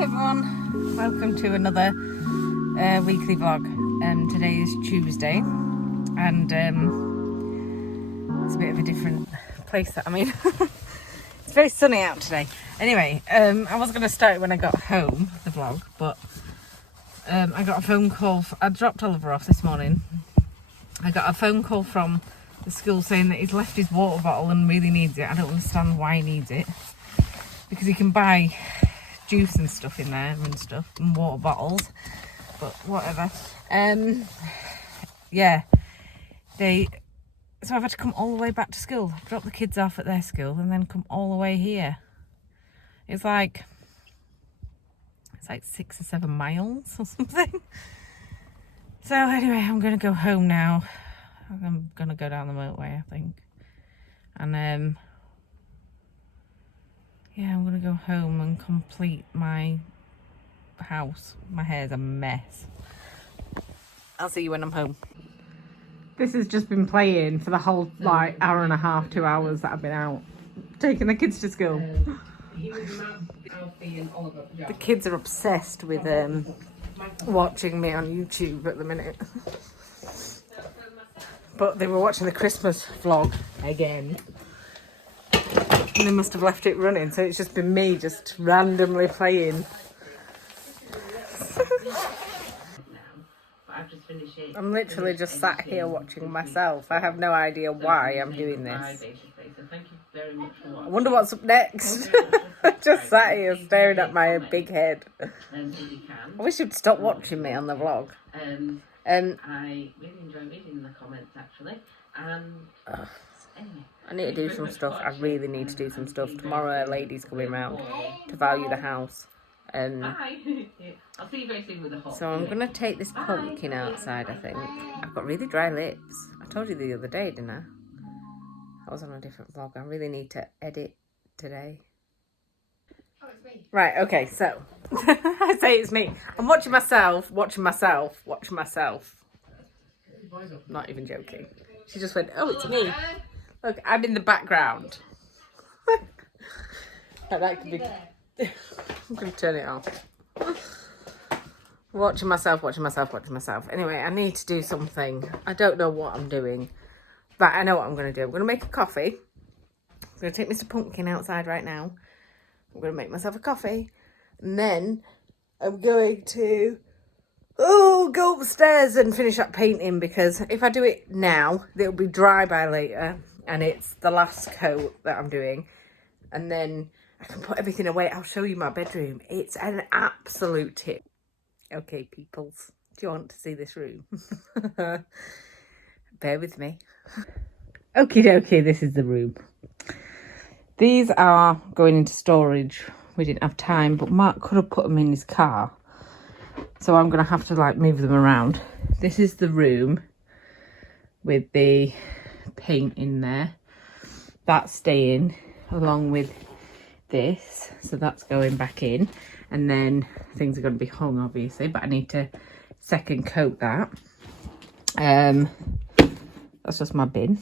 Hi everyone, welcome to another weekly vlog. Today is Tuesday and it's a bit of a different place that I'm in. It's very sunny out today. Anyway, I was going to start when I got home, the vlog, but I got a phone call. I dropped Oliver off this morning. I got a phone call from the school saying that he's left his water bottle and really needs it. I don't understand why he needs it, because he can buy juice and stuff in there and stuff, and water bottles, but whatever. Yeah, so I've had to come all the way back to school, drop the kids off at their school, and then come all the way here. It's like 6 or 7 miles or something. So anyway, I'm gonna go home now. I'm gonna go down the motorway, I think, and yeah, I'm gonna go home and complete my house. My hair's a mess. I'll see you when I'm home. This has just been playing for the whole like hour and a half, 2 hours that I've been out taking the kids to school. The kids are obsessed with watching me on YouTube at the minute. But they were watching the Christmas vlog again. And they must have left it running, so it's just been me just randomly playing. I'm literally just sat here watching myself. I have no idea why I'm doing this. I wonder what's up next. Just sat here staring at my big head. I wish you'd stop watching me on the vlog. I really enjoy reading the comments actually. I need to do some stuff. I really need to do some stuff. Tomorrow a lady's coming round to value the house. I'll see you very soon with the hot. So I'm going to take this pumpkin outside, I think. I've got really dry lips. I told you the other day, didn't I? I was on a different vlog. I really need to edit today. Oh, it's me. Right, okay, so I say it's me. I'm watching myself. Not even joking. She just went, oh, it's me. Look, I'm in the background. That could be... I'm going to turn it off. Watching myself. Anyway, I need to do something. I don't know what I'm doing, but I know what I'm going to do. I'm going to make a coffee. I'm going to take Mr. Pumpkin outside right now. I'm going to make myself a coffee. And then I'm going to go upstairs and finish up painting, because if I do it now, it'll be dry by later. And it's the last coat that I'm doing. And then I can put everything away. I'll show you my bedroom. It's an absolute tip. Okay, peoples. Do you want to see this room? Bear with me. Okie dokie, this is the room. These are going into storage. We didn't have time, but Mark could have put them in his car. So I'm going to have to like move them around. This is the room with the paint in there. That's staying along with this, so that's going back in, and then things are going to be hung obviously, but I need to second coat that. That's just my bin.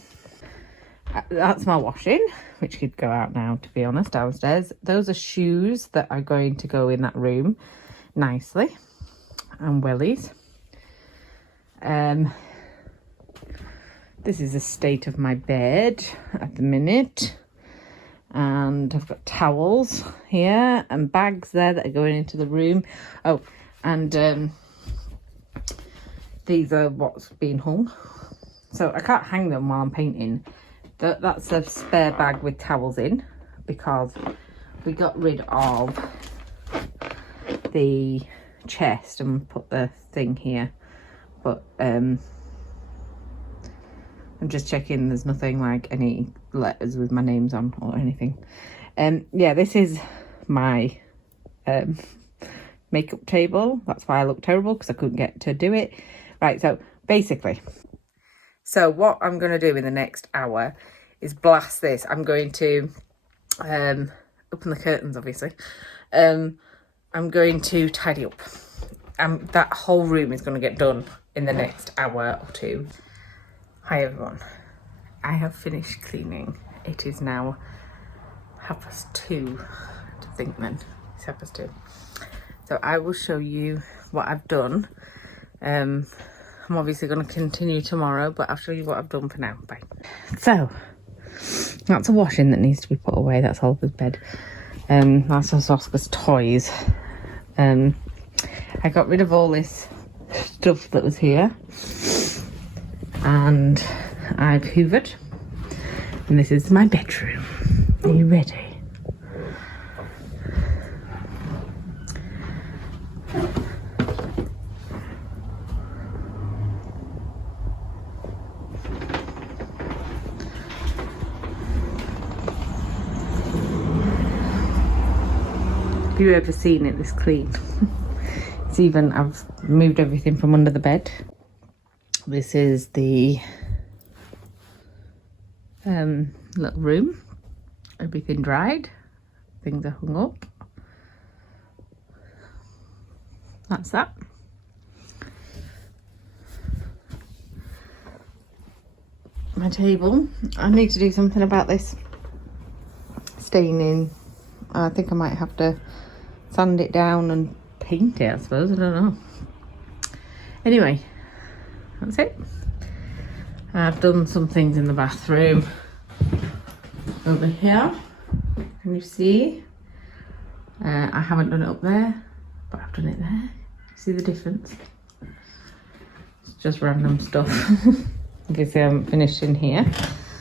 That's my washing, which could go out now, to be honest, downstairs. Those are shoes that are going to go in that room nicely, and wellies. This is the state of my bed at the minute. And I've got towels here and bags there that are going into the room. Oh, and these are what's being hung. So I can't hang them while I'm painting. That's a spare bag with towels in, because we got rid of the chest and put the thing here. But I'm just checking there's nothing like any letters with my names on or anything. Yeah, this is my makeup table. That's why I look terrible, because I couldn't get to do it. Right, so basically, so what I'm going to do in the next hour is blast this. I'm going to open the curtains, obviously. I'm going to tidy up. That whole room is going to get done in the next hour or two. Hi everyone, I have finished cleaning. It is now 2:30 to think then. It's 2:30. So I will show you what I've done. I'm obviously going to continue tomorrow, but I'll show you what I've done for now. Bye. So that's a washing that needs to be put away. That's Oliver's bed. That's Oscar's toys. I got rid of all this stuff that was here, and I've hoovered, and this is my bedroom. Are you ready? Have you ever seen it this clean? It's even, I've moved everything from under the bed. This is the little room. Everything dried. Things are hung up. That's that. My table. I need to do something about this staining. I think I might have to sand it down and paint it, I suppose. I don't know. Anyway, that's it. I've done some things in the bathroom. Over here, can you see? I haven't done it up there, but I've done it there. See the difference? It's just random stuff. Obviously I haven't finished in here.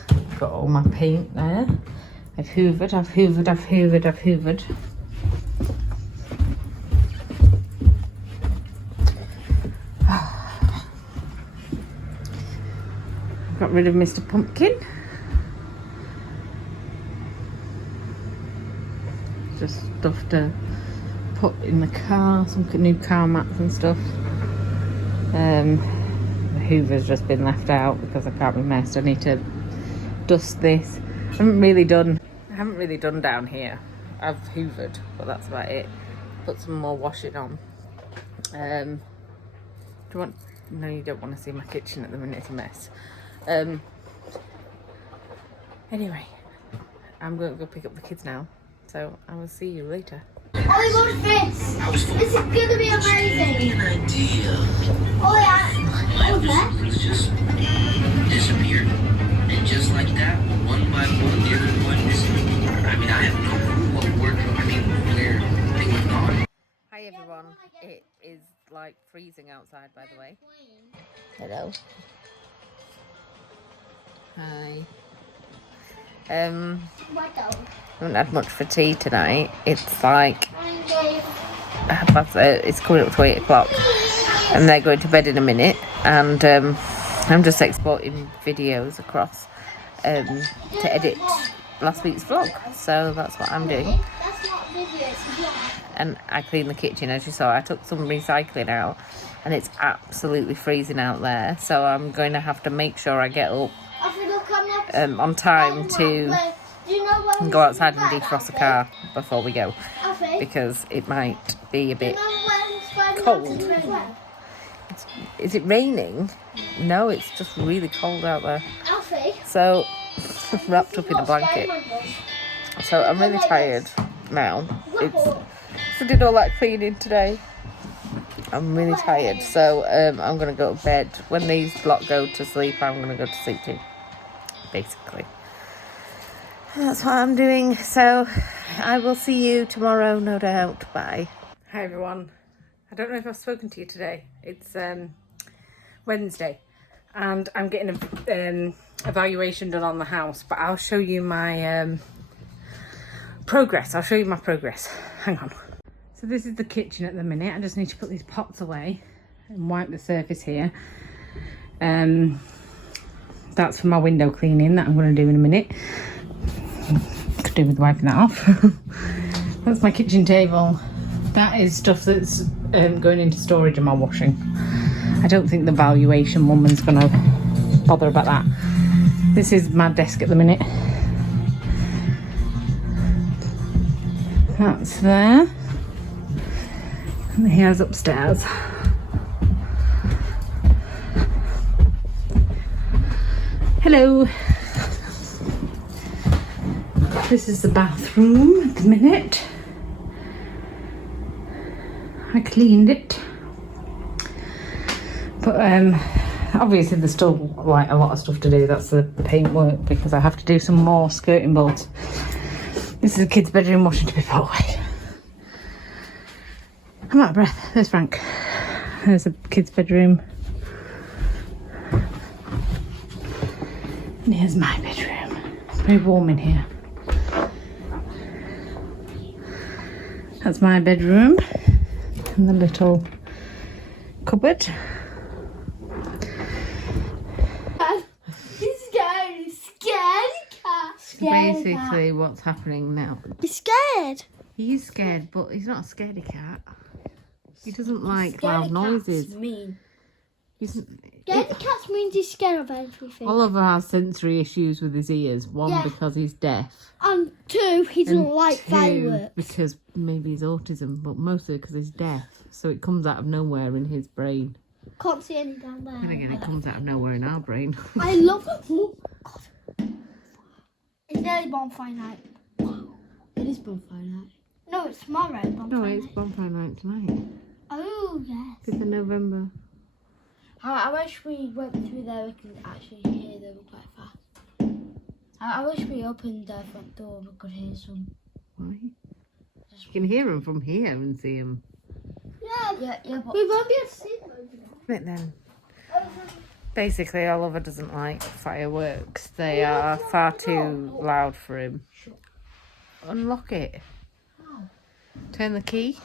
I've got all my paint there. I've hoovered, I've hoovered, I've hoovered, I've hoovered. Got rid of Mr. Pumpkin. Just stuff to put in the car, some new car mats and stuff. The hoover's just been left out because I can't be messed. I need to dust this. I haven't really done down here. I've hoovered, but that's about it. Put some more washing on. Do you want? No, you don't want to see my kitchen at the minute. It's a mess. Anyway, I'm going to go pick up the kids now. So I will see you later. Oh my god, this! This is gonna be amazing! An idea. Oh yeah! Oh there? Things just disappeared. And just like that, one by one, the other one disappeared. I mean, I have no clue what worked. I mean, where they were gone. Hi everyone. It is like freezing outside, by the way. Hello. Hi. I haven't had much for tea tonight. It's like it's coming up to 8 o'clock and they're going to bed in a minute, and I'm just exporting videos across to edit last week's vlog, so that's what I'm doing. And I cleaned the kitchen, as you saw. I took some recycling out and it's absolutely freezing out there, so I'm going to have to make sure I get up on time to go outside and defrost the car before we go, because it might be a bit cold. Is it raining? No, it's just really cold out there. So wrapped up in a blanket. So I'm really tired now. I did all that cleaning today. I'm really tired, so I'm gonna go to bed. When these lot go to sleep, I'm gonna go to sleep too, basically. That's what I'm doing, so I will see you tomorrow, no doubt. Bye. Hi everyone. I don't know if I've spoken to you today. It's Wednesday and I'm getting an evaluation done on the house, but I'll show you my progress. I'll show you my progress. Hang on. So this is the kitchen at the minute. I just need to put these pots away and wipe the surface here. That's for my window cleaning that I'm going to do in a minute. Could do with wiping that off. That's my kitchen table. That is stuff that's going into storage in my washing. I don't think the valuation woman's going to bother about that. This is my desk at the minute. That's there. And here's upstairs. Hello. This is the bathroom at the minute. I cleaned it. But obviously there's still like a lot of stuff to do. That's the paint work, because I have to do some more skirting boards. This is the kids' bedroom washing to be put away. I'm out of breath. There's Frank. There's the kids' bedroom. And here's my bedroom. It's very warm in here. That's my bedroom. And the little cupboard. Basically, what's happening now? He's scared. He's scared, but he's not a scaredy cat. He doesn't like loud noises. Mean. Scaredy cats means he's scared of everything. Oliver has sensory issues with his ears. One, because he's deaf. And two, he doesn't like two, fireworks. because maybe he's autism, but mostly because he's deaf. So it comes out of nowhere in his brain. Can't see any down there. And again, it comes out of nowhere in our brain. I love it. Oh, God. It's nearly bonfire night. It is bonfire night. No, it's tomorrow. No, it's bonfire night tonight. Oh, yes. 5th of November. I wish we went through there. We could actually hear them quite fast. I wish we opened the front door. We could hear some. Why? You can hear them from here and see them. Yeah, but we won't be able to see them over there. Right then. Basically, Oliver doesn't like fireworks. They are far too loud for him. Unlock it. Turn the key.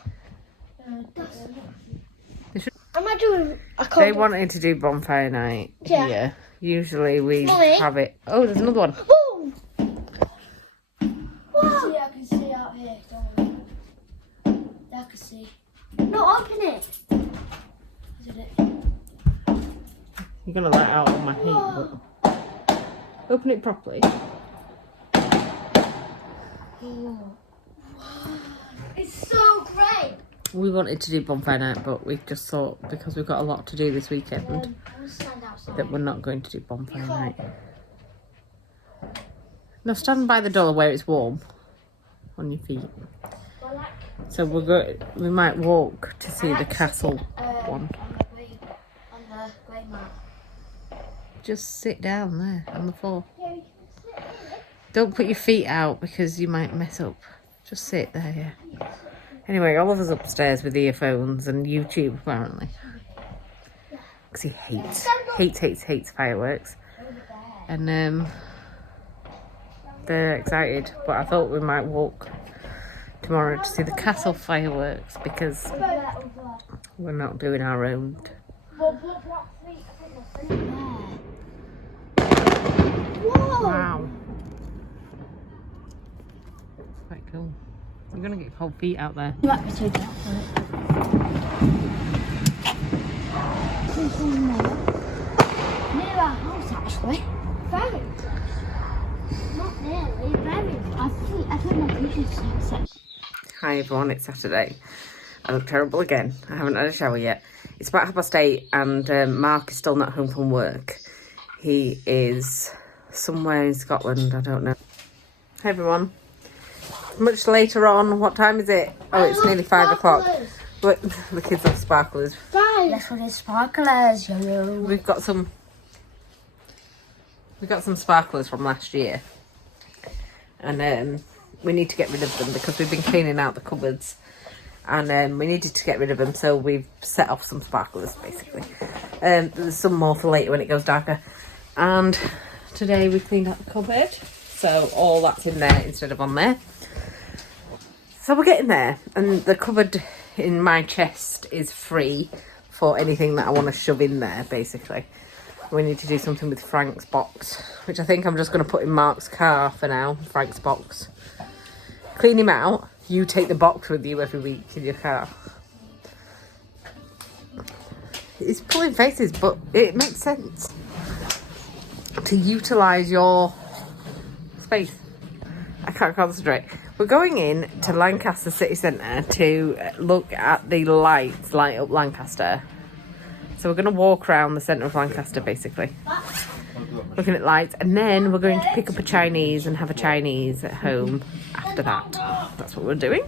Am I doing a They wanted to do bonfire night here. Usually we have it. Oh, there's another one. Oh! Wow. I can see out here. Don't worry. I can see. No, open it. Isn't it? You're gonna let out all my heat, but open it properly. It's so great. We wanted to do bonfire night, but we just thought, because we've got a lot to do this weekend, I'll stand outside. that we're not going to do bonfire night. No, stand by the door where it's warm on your feet. So we might walk to see the castle one. On the grey mat. Just sit down there on the floor. Don't put your feet out because you might mess up. Just sit there, yeah. Anyway, Oliver's upstairs with earphones and YouTube apparently. Because he hates fireworks. And they're excited. But I thought we might walk tomorrow to see the castle fireworks because we're not doing our own. Wow. Quite cool. You're going to get cold feet out there. You might be too dark for it. Near our house, actually. Very. Not nearly, very. I think my previous set. Hi everyone, it's Saturday. I look terrible again. I haven't had a shower yet. It's about 8:30 and Mark is still not home from work. He is somewhere in Scotland, I don't know. Hi everyone. Much later on. What time is it? Oh, it's nearly 5 o'clock. Look, the kids have sparklers. Let's go to sparklers, yo. We've got some sparklers from last year. And we need to get rid of them because we've been cleaning out the cupboards. And we needed to get rid of them, so we've set off some sparklers, basically. There's some more for later when it goes darker. And today we cleaned out the cupboard. So all that's in there instead of on there. So we're getting there. And the cupboard in my chest is free for anything that I want to shove in there, basically. We need to do something with Frank's box, which I think I'm just going to put in Mark's car for now, Frank's box. Clean him out. You take the box with you every week in your car. He's pulling faces, but it makes sense to utilise your space. I can't concentrate. We're going in to Lancaster city centre to look at the lights light up Lancaster. So we're going to walk around the centre of Lancaster, basically. Looking at lights. And then we're going to pick up a Chinese and have a Chinese at home after that. That's what we're doing.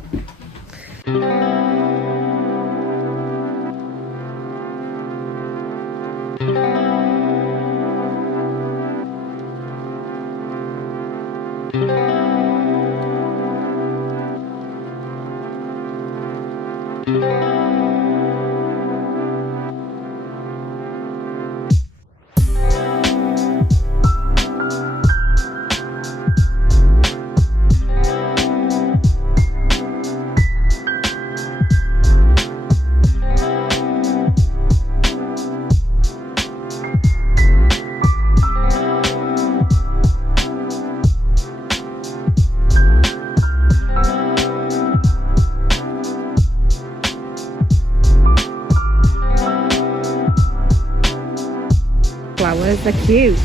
Flowers, they're cute.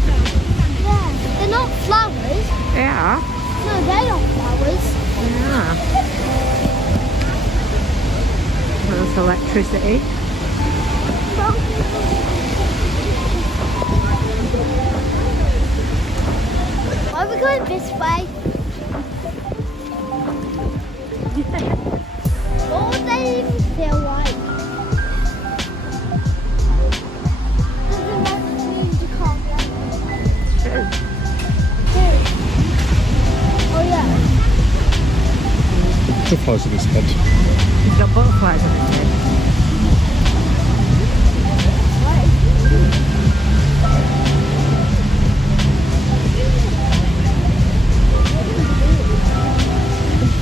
Yeah, they're not flowers. They are. No, they're not flowers. Yeah. There's electricity. Why are we going this way? What would they even feel like? Doesn't that mean you can't get True. Oh yeah. Butterflies in his head. He's got butterflies on his head.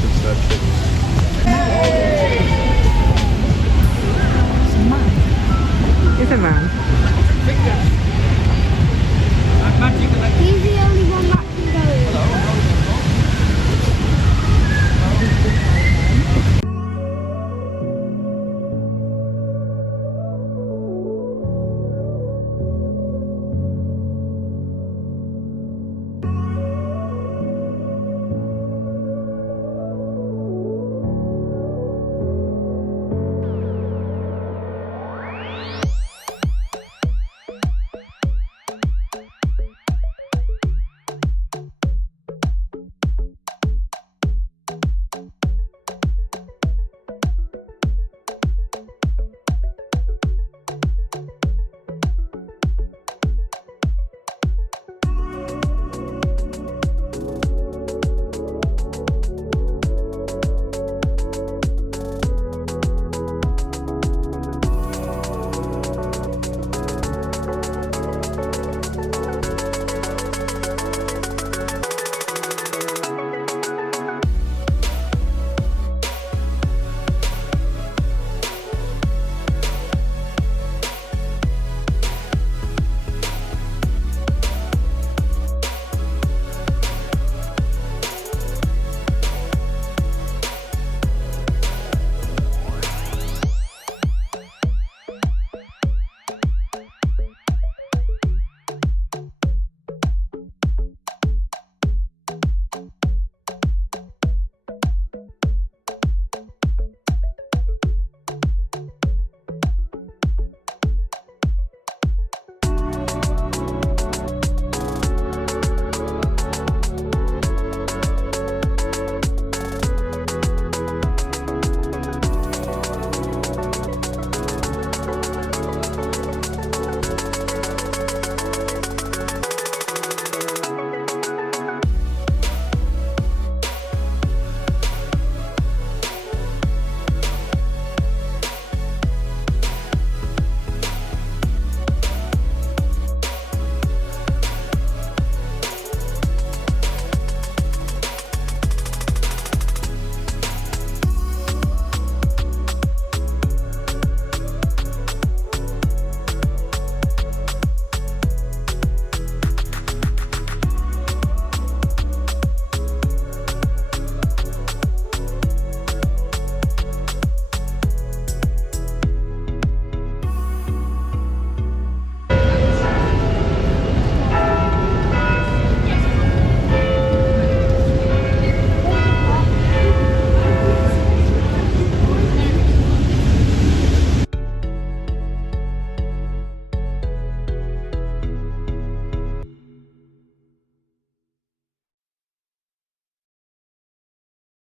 It's their chips. He's a man. He's the only one that can go in.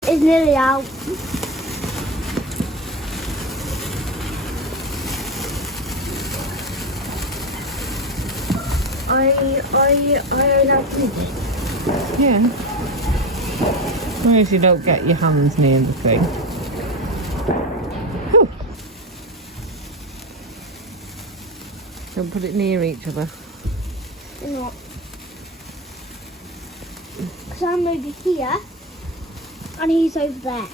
It's nearly out. I allowed to do Yeah. As long as you don't get your hands near the thing. Whew. Don't put it near each other. You know. Because I'm over here and he's over there.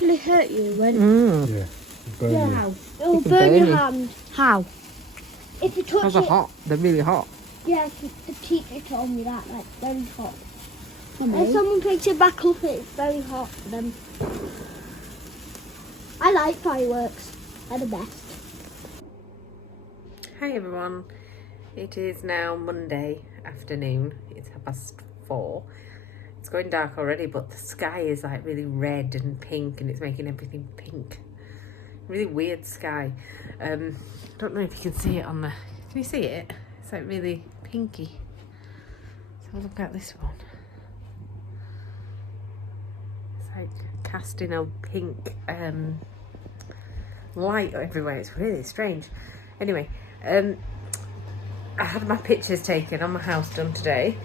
Will it hurt you when? Yeah. Burn Yeah, you. how? It will can burn burn your you. hand. How? If you touch Those are it. hot. They're really hot. Yeah, the teacher told me that, like, very hot. If someone picks it back up, it's very hot for them. I like fireworks. They're the best. Hi everyone. It is now Monday afternoon. It's 4:30. It's going dark already, but the sky is like really red and pink, and it's making everything pink. Really weird sky. Don't know if you can see it on the. Can you see it? It's like really pinky. So look at this one. It's like casting a pink light everywhere. It's really strange. Anyway, I had my pictures taken on my house done today.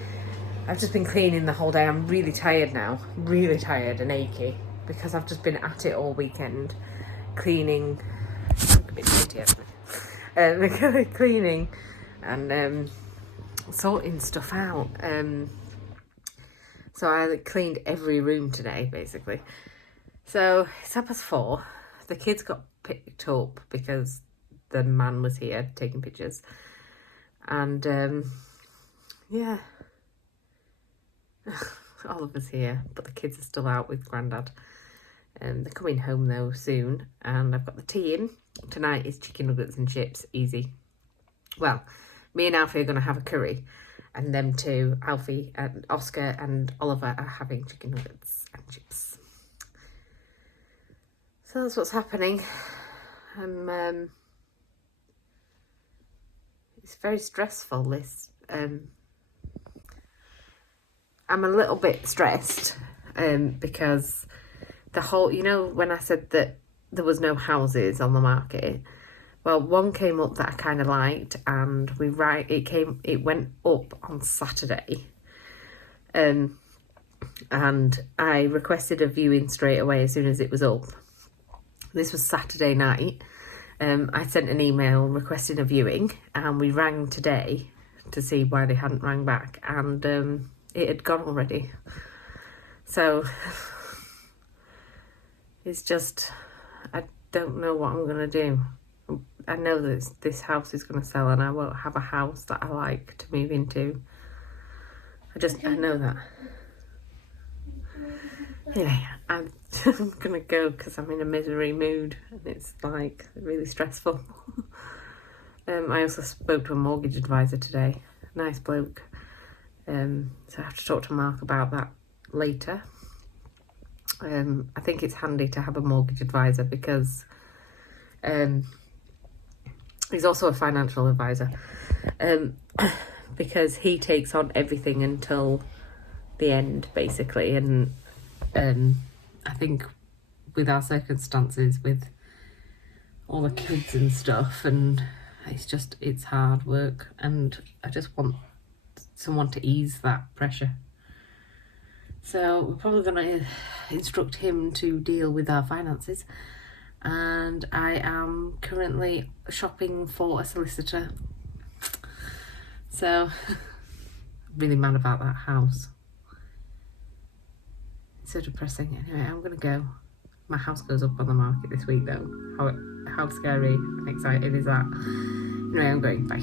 I've just been cleaning the whole day. I'm really tired now. Really tired and achy because I've just been at it all weekend. Cleaning. I'm a bit dirty, haven't I? Cleaning and sorting stuff out. So I cleaned every room today, basically. So it's 4:30. The kids got picked up because the man was here taking pictures. And yeah. All of us here, but the kids are still out with Grandad. They're coming home though soon, and I've got the tea in. Tonight is chicken nuggets and chips, easy. Well, me and Alfie are going to have a curry, and them two, Alfie and Oscar and Oliver, are having chicken nuggets and chips. So that's what's happening. It's very stressful, this. I'm a little bit stressed because the whole, you know, when I said that there was no houses on the market, well, one came up that I kind of liked, and it went up on Saturday, and I requested a viewing straight away as soon as it was up. This was Saturday night. I sent an email requesting a viewing, and we rang today to see why they hadn't rang back, and it had gone already. So it's just, I don't know what I'm going to do. I know that this house is going to sell, and I won't have a house that I like to move into. I know that. Anyway, I'm going to go because I'm in a misery mood, and it's like really stressful. I also spoke to a mortgage advisor today. Nice bloke. So I have to talk to Mark about that later. I think it's handy to have a mortgage advisor because he's also a financial advisor, because he takes on everything until the end, basically. And I think with our circumstances, with all the kids and stuff, and it's hard work, and I just want someone to ease that pressure. So we're probably going to instruct him to deal with our finances, and I am currently shopping for a solicitor. So really mad about that house. It's so depressing. Anyway, I'm going to go. My house goes up on the market this week though. How scary and exciting is that? Anyway, I'm going. Bye.